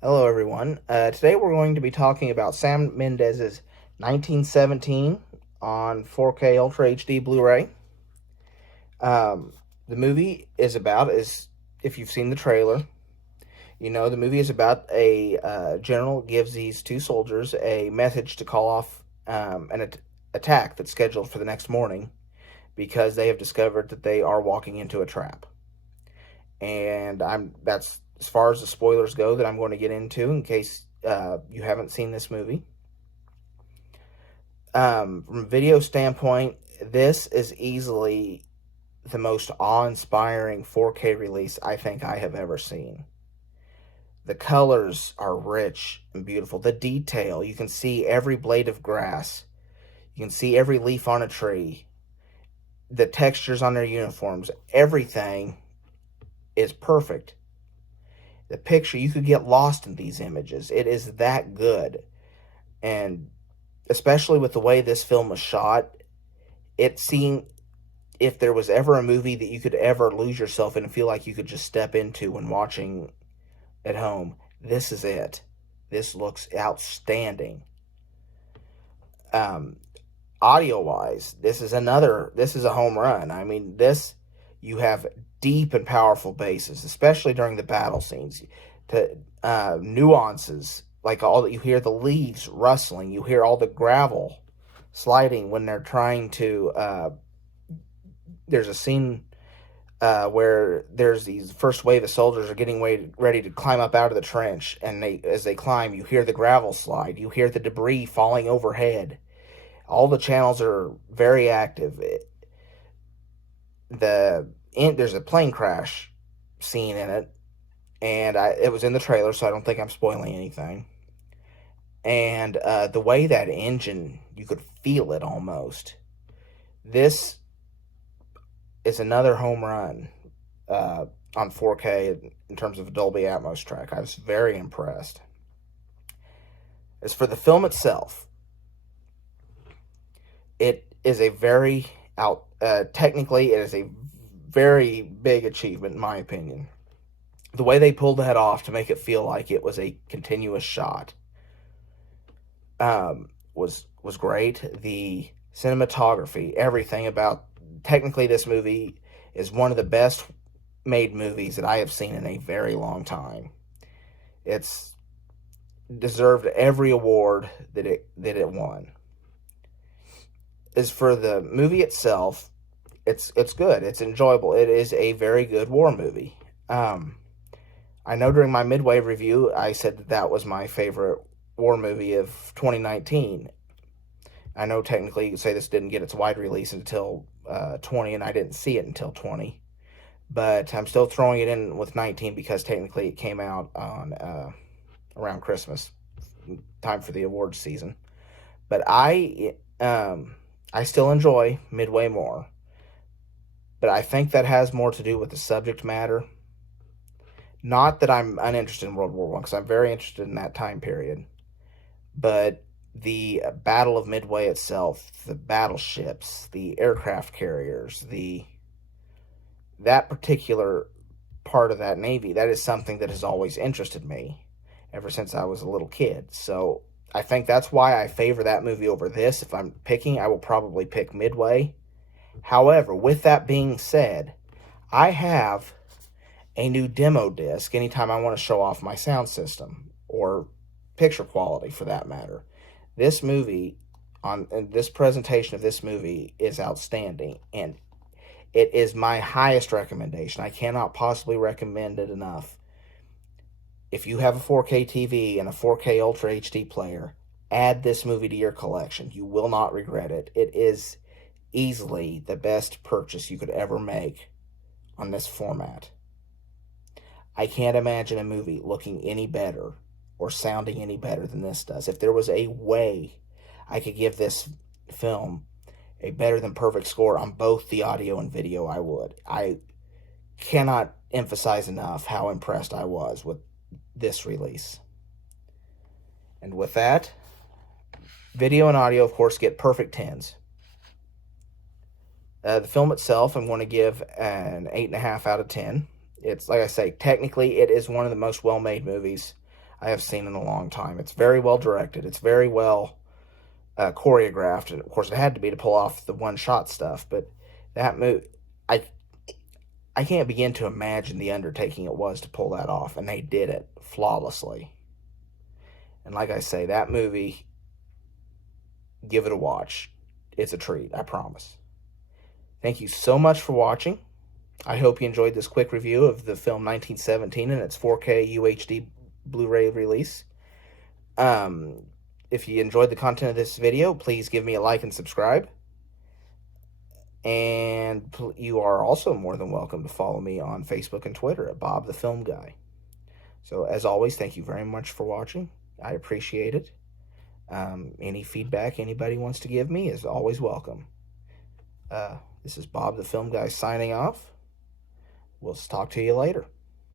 Hello, everyone. Today we're going to be talking about Sam Mendes's 1917 on 4K Ultra HD Blu-ray. The movie is about, if you've seen the trailer, you know the movie is about a general gives these two soldiers a message to call off an attack that's scheduled for the next morning because they have discovered that they are walking into a trap. And that's as far as the spoilers go that I'm going to get into in case you haven't seen this movie. From a video standpoint, this is easily the most awe-inspiring 4K release I think I have ever seen. The colors are rich and beautiful. The detail, you can see every blade of grass. You can see every leaf on a tree. The textures on their uniforms, everything is perfect. The picture, you could get lost in these images. It is that good. And especially with the way this film was shot, it seemed, if there was ever a movie that you could ever lose yourself in and feel like you could just step into when watching at home, this is it. This looks outstanding. Audio-wise, this is a home run. I mean, you have deep and powerful basses, especially during the battle scenes. Nuances, like you hear the leaves rustling, you hear all the gravel sliding when they're trying to. There's a scene where there's these first wave of soldiers are getting ready to climb up out of the trench, and as they climb, you hear the gravel slide, you hear the debris falling overhead. All the channels are very active. There's a plane crash scene in it, and it was in the trailer, so I don't think I'm spoiling anything. And the way that engine, you could feel it almost. This is another home run on 4K in terms of a Dolby Atmos track. I was very impressed. As for the film itself, it is technically, it is a very big achievement, in my opinion. The way they pulled that off to make it feel like it was a continuous shot was great. The cinematography, everything about, technically this movie is one of the best made movies that I have seen in a very long time. It's deserved every award that it won. As for the movie itself, it's good. It's enjoyable. It is a very good war movie. I know during my midway review, I said that was my favorite war movie of 2019. I know technically you could say this didn't get its wide release until 20, and I didn't see it until 20. But I'm still throwing it in with 19 because technically it came out on around Christmas, time for the awards season. But I still enjoy Midway more. But I think that has more to do with the subject matter. Not that I'm uninterested in World War I, because I'm very interested in that time period. But the Battle of Midway itself, the battleships, the aircraft carriers, that particular part of that Navy, that is something that has always interested me ever since I was a little kid. So I think that's why I favor that movie over this. If I'm picking, I will probably pick Midway. However, with that being said, I have a new demo disc anytime I want to show off my sound system or picture quality for that matter. This movie, this presentation of this movie is outstanding, and it is my highest recommendation. I cannot possibly recommend it enough. If you have a 4K TV and a 4K Ultra HD player, add this movie to your collection. You will not regret it. It is easily the best purchase you could ever make on this format. I can't imagine a movie looking any better or sounding any better than this does. If there was a way I could give this film a better than perfect score on both the audio and video, I would. I cannot emphasize enough how impressed I was with this release. And with that, video and audio, of course, get perfect 10s. The film itself, I'm going to give an 8.5 out of 10. It's, like I say, technically it is one of the most well-made movies I have seen in a long time. It's very well directed. It's very well choreographed, and of course, it had to be to pull off the one-shot stuff. But that movie, I I can't begin to imagine the undertaking it was to pull that off, and they did it flawlessly. And like I say, that movie, give it a watch. It's a treat, I promise. Thank you so much for watching. I hope you enjoyed this quick review of the film 1917 and its 4K UHD Blu-ray release. If you enjoyed the content of this video, please give me a like and subscribe. And you are also more than welcome to follow me on Facebook and Twitter at Bob the Film Guy. So as always, thank you very much for watching. I appreciate it. Any feedback anybody wants to give me is always welcome. This is Bob the Film Guy signing off. We'll talk to you later.